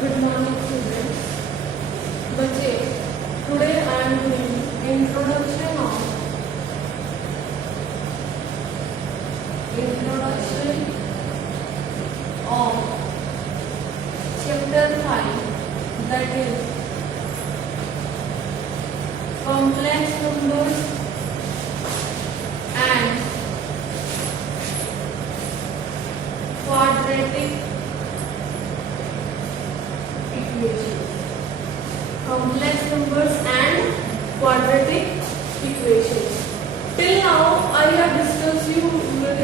Good morning, students. बच्चे, today I am doing introduction of chapter 5, that is complex numbers and quadratic equations. Complex numbers and quadratic equations. Till now I have discussed you with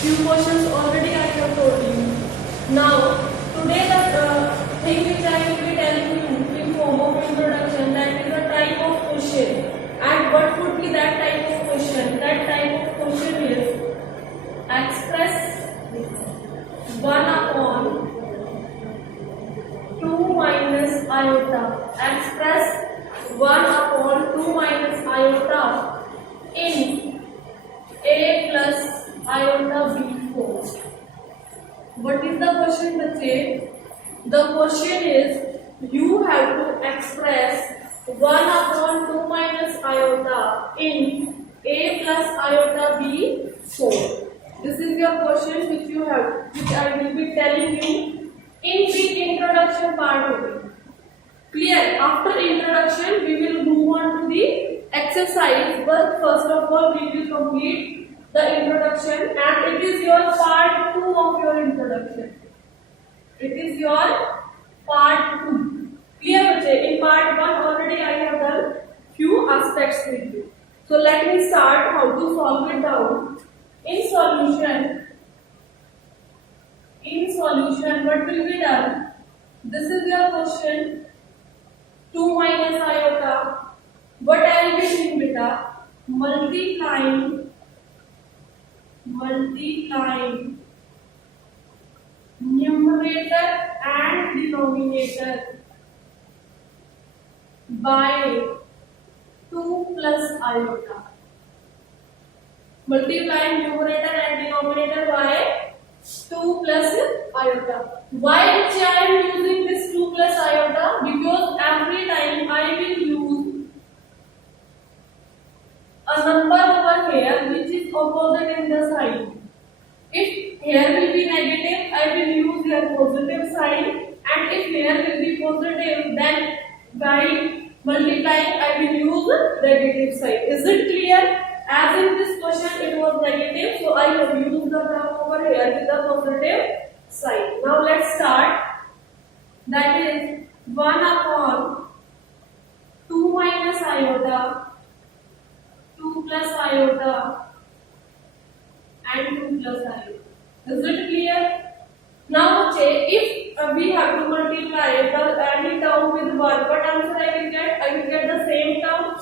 few questions already. I have told you. Now today the thing which I will be telling you in form of introduction, that is a type of question. And what would be that type of question? That type of question is express 1 upon 2 minus iota. Express 1 upon 2 minus iota in a plus iota b form. What is the question, बच्चे? The question is you have to express 1 upon 2 minus iota in a plus iota b form. This is your question which you have, which I will be telling you in the introduction part of it. Clear? After introduction we will move on to the exercise, but first of all we will complete the introduction, and it is your part 2 of your introduction. It is your part 2. Clear? In part 1 already I have done few aspects with you. So let me start how to solve it down. In solution, what will be done? This is your question. 2 minus iota. What I will be doing, beta? Multiplying numerator and denominator by 2 plus iota. Multiplying numerator and denominator by 2 plus iota. Why I am using this 2 plus iota? Because every time I will use a number over here which is opposite in the sign. If here will be negative, I will use your positive sign, and if here will be positive, then by multiplying I will use negative sign. Is it clear? As in this question it was negative, so I have used the term over here with the positive sign. Now let's start. That is 1 upon 2 minus iota, 2 plus iota and 2 plus iota. Is it clear? Now say if we have to multiply any term with 1, what answer I will get? I will get the same term.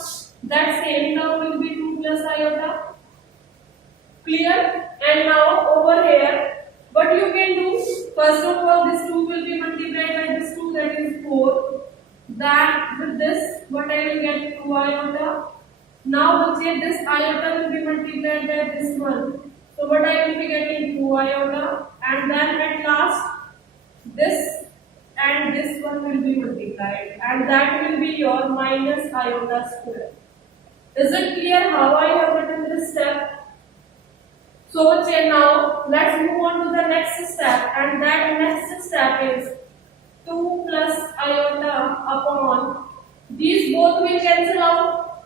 That same term will be 2 plus iota. Clear? And now over here, what you can do? First of all, this 2 will be multiplied by this 2, that is 4. That with this, what I will get? 2 iota. Now let's say this iota will be multiplied by this one. So what I will be getting? 2 iota. And then at last, this and this one will be multiplied. And that will be your minus iota square. Is it clear how I have written this step? So say now let's move on to the next step, and that next step is 2 plus iota upon, these both will cancel out.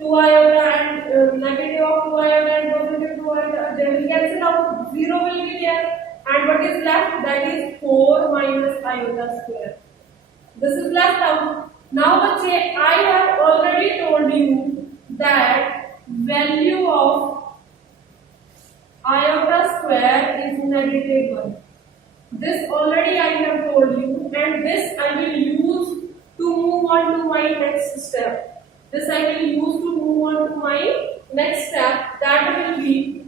2 iota and negative of 2 iota and positive 2 iota, they will cancel out. 0 will be there, and what is left? That is 4 minus iota square. This is left out. Now let's say I have already told you that value of iota square is negative 1. This already I have told you, and this I will use to move on to my next step. This I will use to move on to my next step. That will be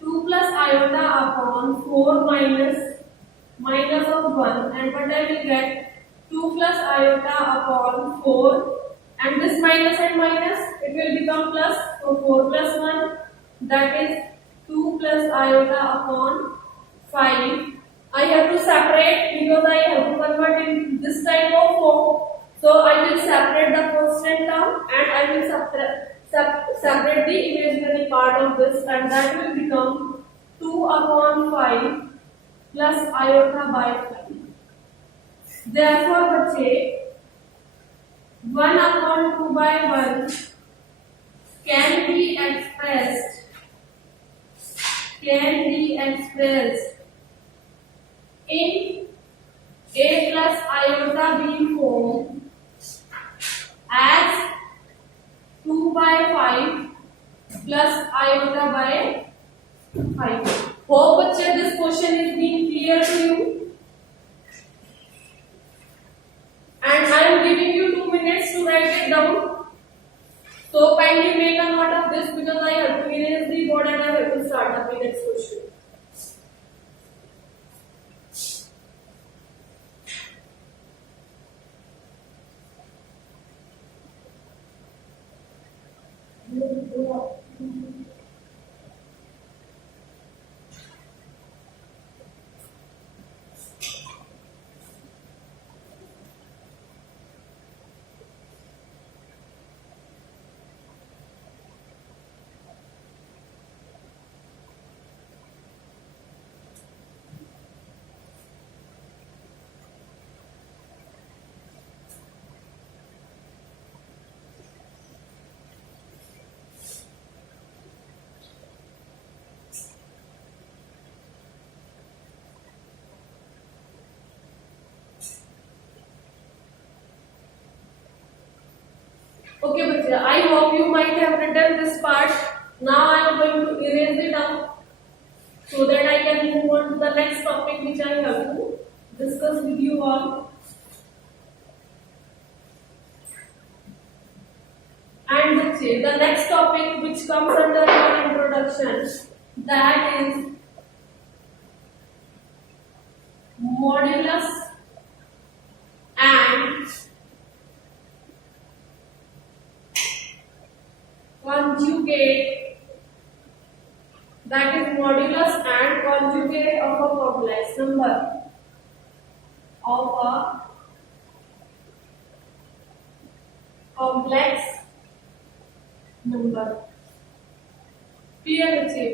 2 plus iota upon 4 minus of 1, and what I will get? 2 plus iota upon 4, and this minus and minus, it will become plus. So 4 plus 1, that is 2 plus iota upon 5. I have to separate because I have So I will separate the constant term and I will separate the imaginary part of this, and that will become 2 upon 5 plus iota by 5. Therefore बच्चे 1 upon 2 by 1 can be expressed in a plus iota b form as 2 by 5 plus iota by 5. Hope बच्चे this question is being clear to you, and I am giving you 2 minutes to write it down. So kindly make a note of this because I have to erase the board and I have to start up the next question. Okay, bachcha, I hope you might have written this part. Now I am going to erase it out so that I can move on to the next topic which I have to discuss with you all. And bachche, the next topic which comes under your introduction, that is modulus and conjugate, that is modulus and conjugate of a complex number, Clear बच्चे?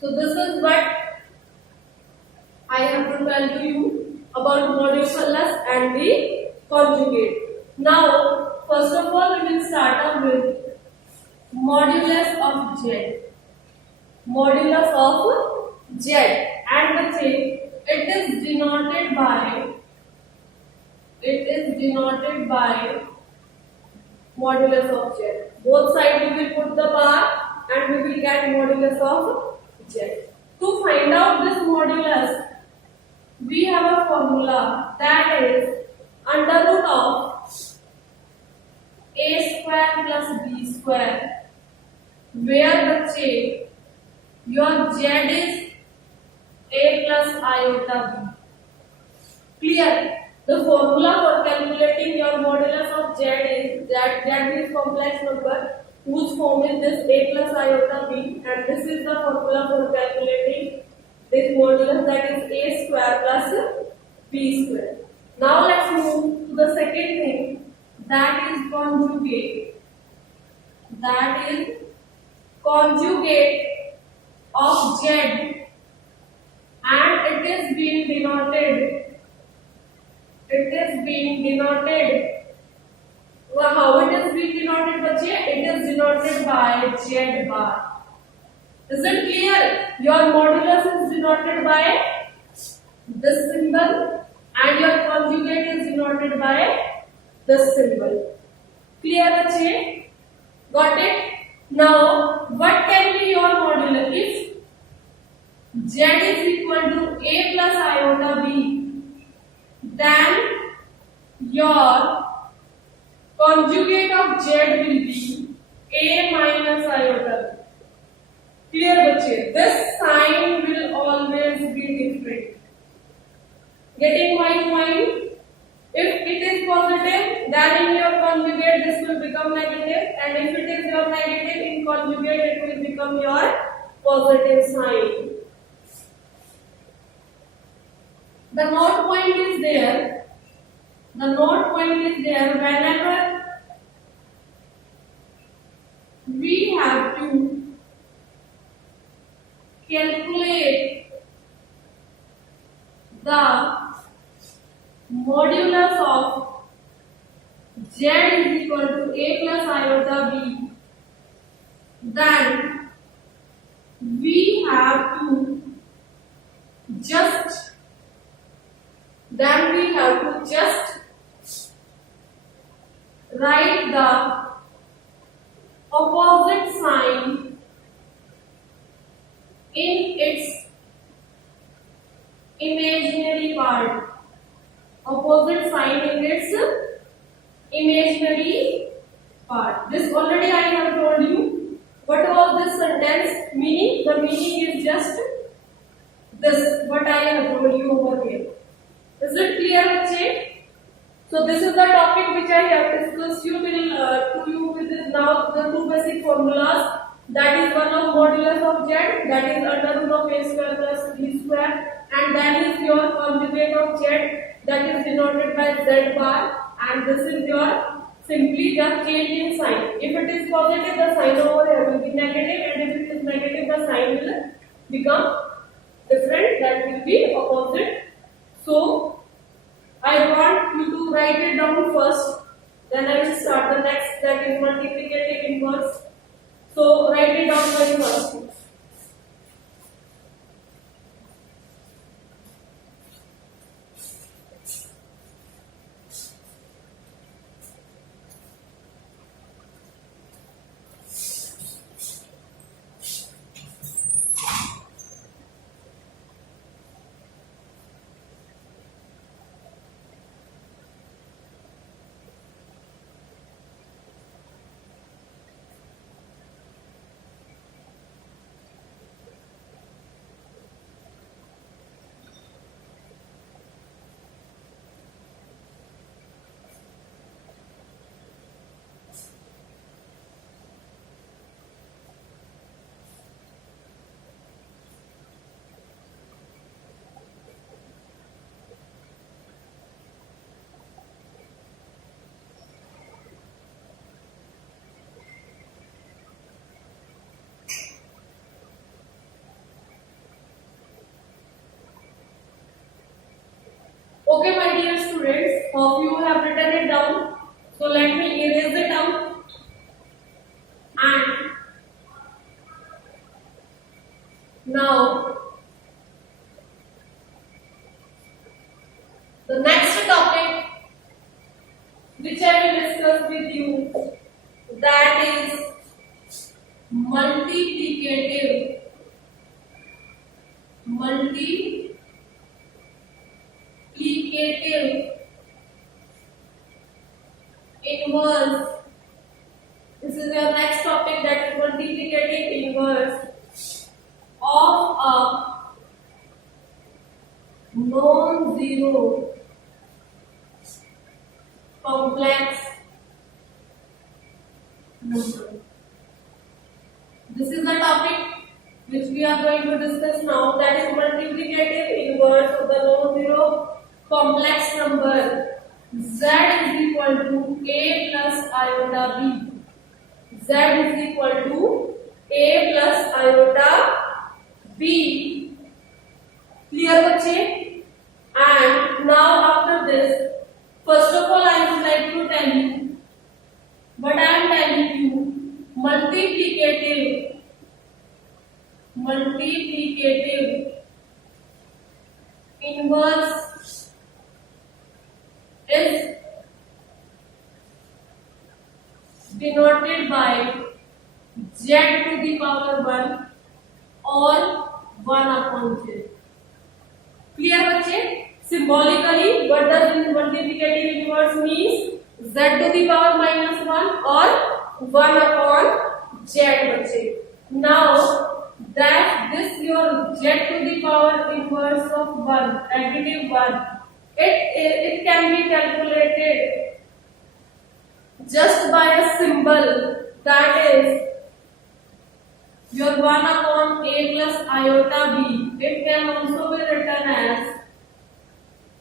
So this is what I have to tell to you about modulus and the conjugate. Now first of all, we will start up with modulus of Z. Modulus of Z, and it is denoted by modulus of Z. Both sides we will put the bar and we will get modulus of Z. To find out this modulus, we have a formula, that is under root of a square plus b square, where बच्चे your z is a plus iota b. Clear? The formula for calculating your modulus of z is that is complex number whose form is this a plus iota b, and this is the formula for calculating this modulus, that is a square plus b square. Now let's move to the second thing, that is conjugate. That is conjugate of z, and it is being denoted. Well, how it is being denoted, बच्चे? It is denoted by z bar. Is it clear? Your modulus is denoted by this symbol, and your conjugate is denoted by this symbol. Clear, बच्चे? Got it? Now, what can be your modulus? If z is equal to a plus iota b, then your conjugate of z will be a minus iota b. Clear, बच्चे? This sign will always be different. Getting my point? If it is positive, then in your conjugate this will become negative, and if it is your negative, in conjugate it will become your positive sign. The note point is there. The note point is there whenever we have to calculate the modulus of z is equal to a plus iota b, then we have to just write the opposite sign in its imaginary part. Opposite sign in its imaginary part. This already I have told you. What was this sentence meaning? The meaning is just this, what I have told you over here. Is it clear, bache? So this is the topic which I have discussed to you with now the two basic formulas. That is one of modulus of z, that is under root of a square plus b square, and then is your conjugate of z, that is denoted by z bar, and this is your simply just change in sign. If it is positive, the sign over here will be negative, and if it is negative, the sign will become different, that will be opposite. So I want you to write it down first, then I will start the next, that is multiplicative inverse. So write it down very first. Okay, my dear students, hope you have written it down. So let me erase it out. And now the next topic which I will discuss with you, that is multiplicative inverse. This is your next topic, that is multiplicative inverse of a non-zero complex number. This is the topic which we are going to discuss now, that is multiplicative inverse of the non-zero complex number. Z is equal to a plus iota b. Z is equal to a plus iota b. Clear, bache? And now after this, first of all I would like to tell you what I am telling you. Multiplicative inverse is denoted by z to the power 1 or 1 upon z. Clear, bache? Symbolically, what does multiplicative inverse means? Z to the power minus 1 or 1 upon z, bache. Now that this your z to the power inverse of 1, negative 1, it can be calculated just by a symbol, that is your 1 upon a plus iota b. It can also be written as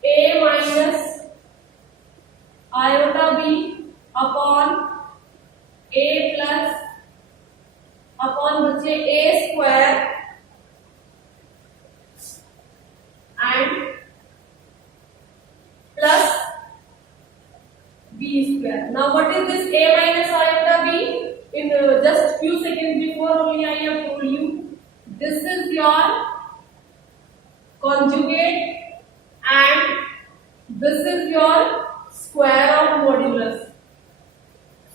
a minus b upon a plus upon बच्चे a square and plus b square. Now what is this a minus iota b? In just few seconds before only I have told you, this is your conjugate and this is your square of modulus.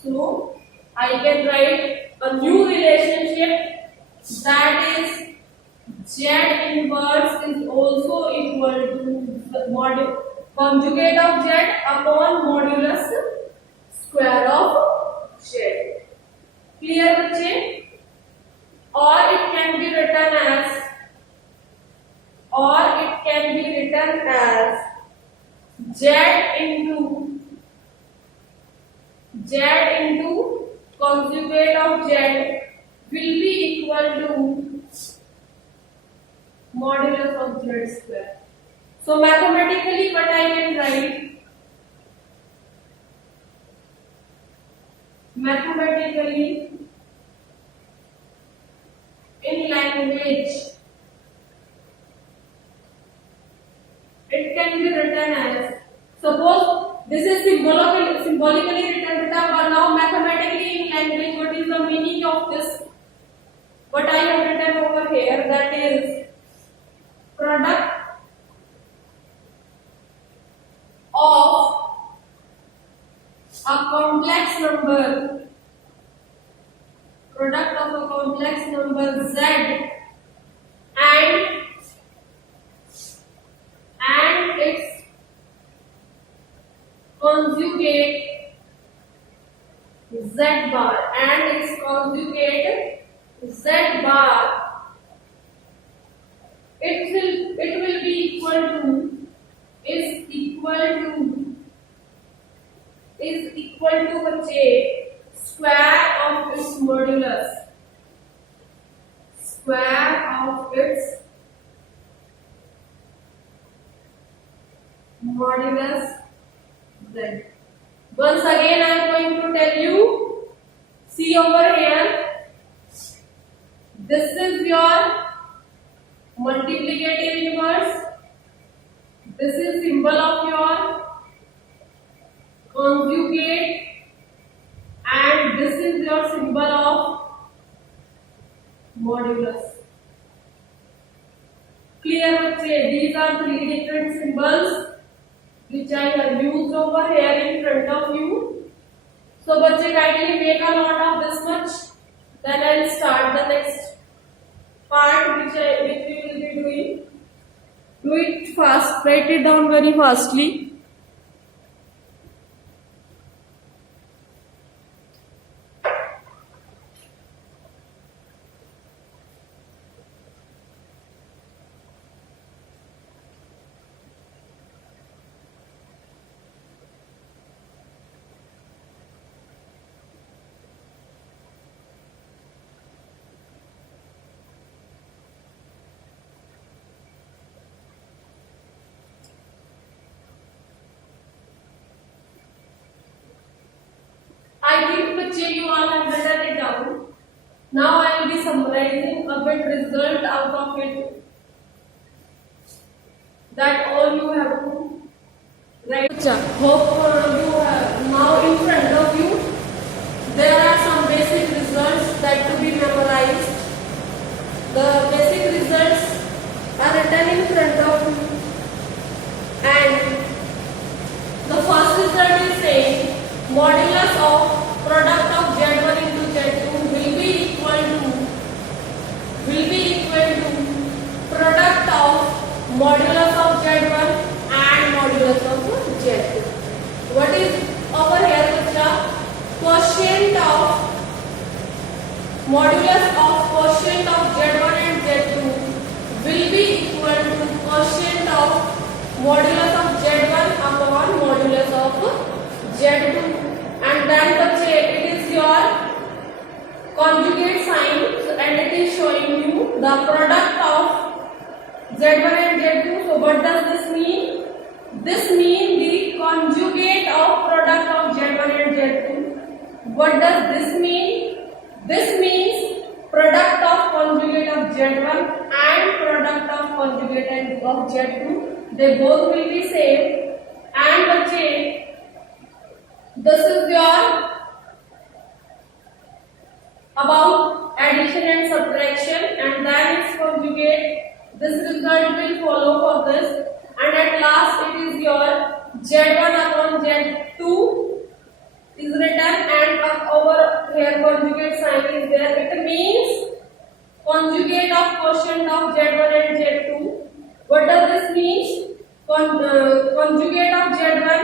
So I can write a new relationship, that is z inverse is also equal to conjugate of z upon modulus square of z. Clear बच्चे? Or it can be written as z into conjugate of z will be equal to modulus of z square. So mathematically what I can write? Mathematically, in language, it can be written as, suppose this is symbolically written, but now mathematically in language, what is the meaning of this? What I have written over here, that is product of a complex number, z and its conjugate z bar, it will be equal to बच्चे square of its modulus z. Once again I am going to tell you, see over here, this is your multiplicative inverse, this is symbol of your conjugate, and this is your symbol of modulus. Clear बच्चे? These are three different symbols which I have used over here in front of you. So बच्चे kindly make a note of this much. Then I will start the next part which we will be doing. Do it fast. Write it down very fastly. I think बच्चे you all have written it down. Now I will be summarizing a bit result out of it, that all you have to write. Hope you have now in front of you. There are some basic results that to be memorized. The basic results are written in front of you, and the first result is saying modulus of product of z1 into z2 will be equal to product of modulus of z1 and modulus of z2. What is over here बच्चा? Quotient of modulus of quotient of z1 and z2 will be equal to quotient of modulus of z1 upon modulus of z2. And then बच्चे it is your conjugate sign, and it is showing you the product of z1 and z2. So what does this mean? This means the conjugate of product of z1 What does this mean? This means product of conjugate of Z1 and product of conjugate of Z2, they both will be same. And बच्चे this is your about addition and subtraction, and then its conjugate. This result will follow for this, and at last it is your Z1 upon Z2 is written, and over here conjugate sign is there. It means conjugate of quotient of Z1 and Z2. What does this mean? Conjugate of Z1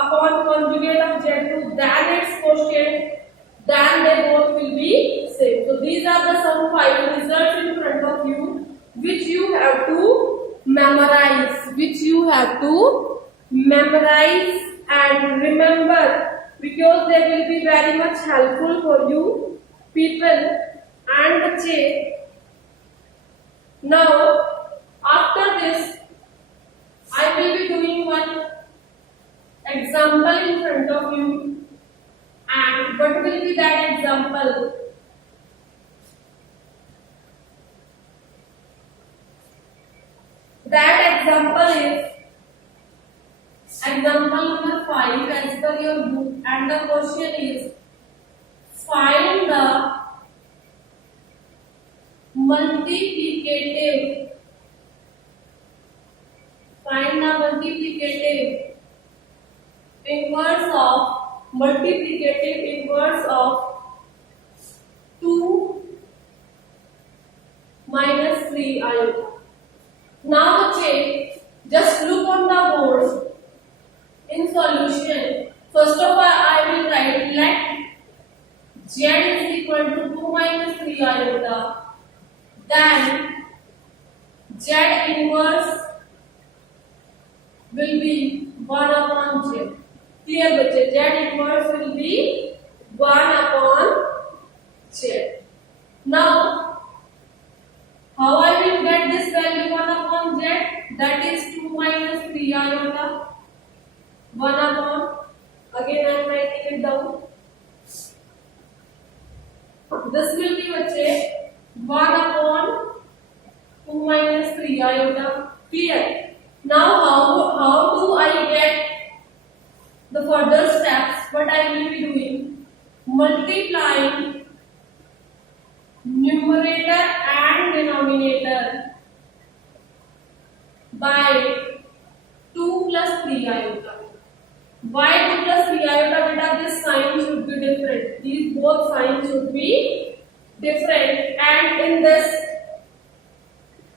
upon conjugate of Z2, then its quotient, then they both will be same. So these are the some 5 results in front of you, which you have to memorize, and remember, because they will be very much helpful for you people. And बच्चे, now after this I will be doing one example in front of you. And what will be that example? That example is example number 5 as per your book, and the question is find the multiplicative inverse of 2 minus 3 iota. Now just look on the board in solution. First of all, I will write let Z is equal to 2 minus 3 iota. Then Z inverse will be 1 upon Z. Clear बच्चे? Z inverse will be 1 upon Z. Now, how I will get this value 1 upon Z? That is 2 minus 3 iota. 1 upon, again I am writing it down. This will be बच्चे 1 upon 2 minus 3 iota. Clear? Now how do I get the further steps? What I will be doing? Multiplying numerator and denominator by 2 plus 3 iota. Why 2 plus 3 iota? Beta, this sign should be different. These both signs should be different. And in this,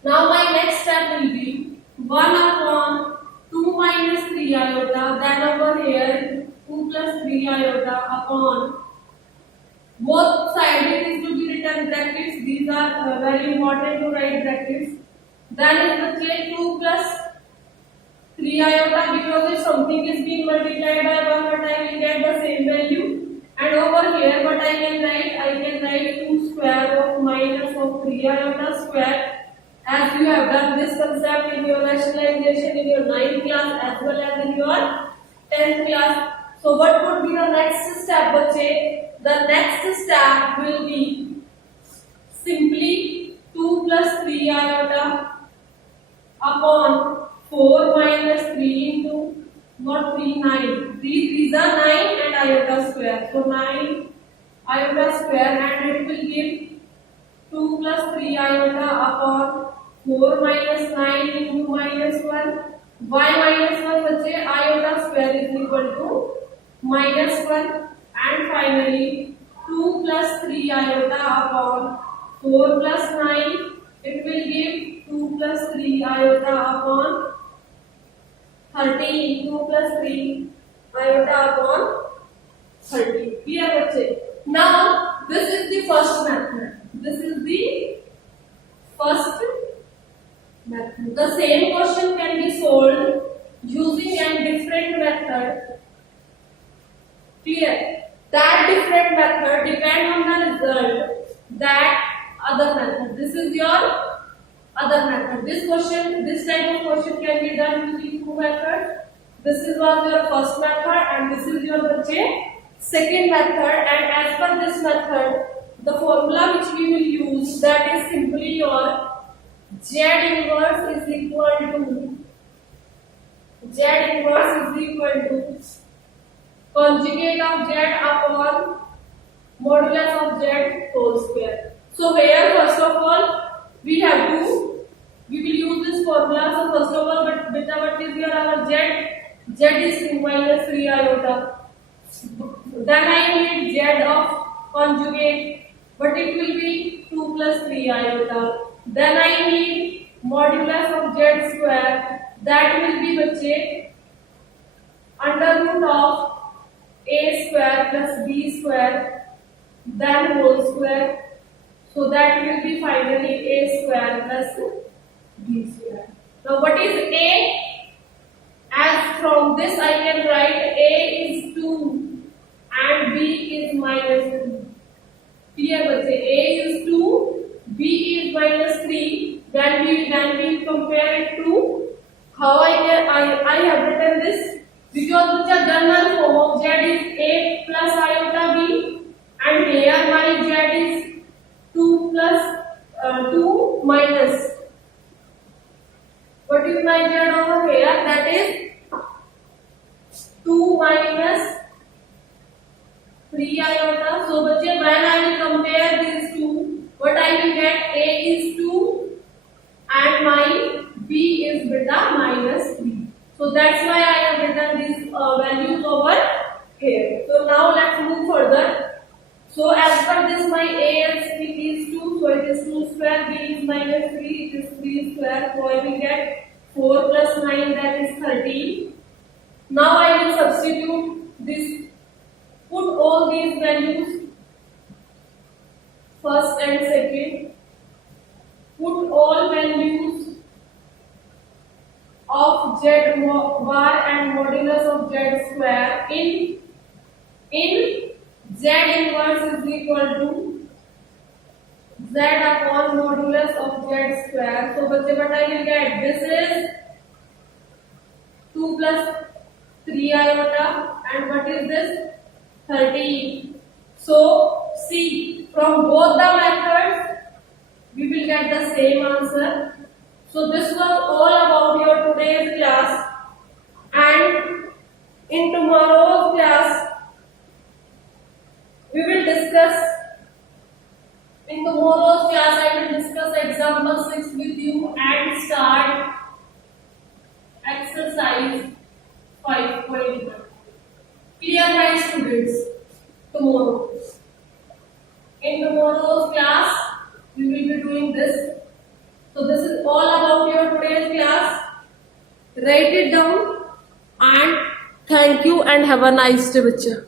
now my next step will be 1 upon 2 minus 3 iota, then over here 2 plus 3 iota upon both sides it is to be written brackets. These are very important to write brackets. Then it will change 2 plus 3 iota, because if something is being multiplied by 1, but I will get the same value. And over here what I can write? I can write 2 square of minus of 3 iota square. As you have done this concept in your rationalization in your 9th class as well as in your 10th class. So what would be the next step, bache? The next step will be simply 2 plus 3 iota upon 4 minus 3 into what 3 9. These are 9 and iota square. So 9 iota square, and it will give 2 plus 3 iota upon 4 minus 9 into minus 1. Why minus 1? बच्चे iota square is equal to minus 1. And finally 2 plus 3 iota upon 4 plus 9. It will give 2 plus 3 iota upon 13. 2 plus 3 iota upon 30. Clear बच्चे? Now this is the first method. This is the first method. The same question can be solved using a different method. Clear? That different method depend on the result. That other method. This is your other method. This type of question can be done using 2 methods. This was your first method, and this is your second method, and as per this method, the formula which we will use, that is simply your Z inverse is equal to conjugate of Z upon modulus of Z whole square. So here first of all we will use this formula. So first of all, but beta, what is your our Z? Z is 2 minus 3 iota. Then I need Z of conjugate, but it will be 2 plus 3 iota. Then I need modulus of Z square, that will be bache under root of a square plus b square, then whole square. So that will be finally a square plus b square. Now what is a? As from this I can write a is 2 and b is minus 3. Here bache a is 2, b is minus 3. Then we compare it to how I have written this, because the general form of Z is a plus iota b, and here my Z is 2 plus 2 minus. What is my Z over here? That is 2 minus 3 iota. So bache, when I will compare these two, what I will get? A is 2 and my b is beta minus 3. So that's why I have written these values over here. So now let's move further. So as per this, my a and c is 2, so it is 2 square, b is minus 3, it is 3 square, so I will get 4 plus 9, that is 13. Now I will substitute this, put all these values, first and second, put all values of Z bar and modulus of Z square in Z inverse is equal to Z upon modulus of Z square. So bache, what I will get? This is 2 plus 3 iota, and what is this? 13. So see, from both the methods we will get the same answer. So this was all about your today's class, and in tomorrow's class we will discuss, in tomorrow's class I will discuss example 6 with you and start exercise 5.1. Clear my students? Tomorrow. In tomorrow's class we will be doing this. So this is all about your today's class. Write it down, and thank you and have a nice day, bacha.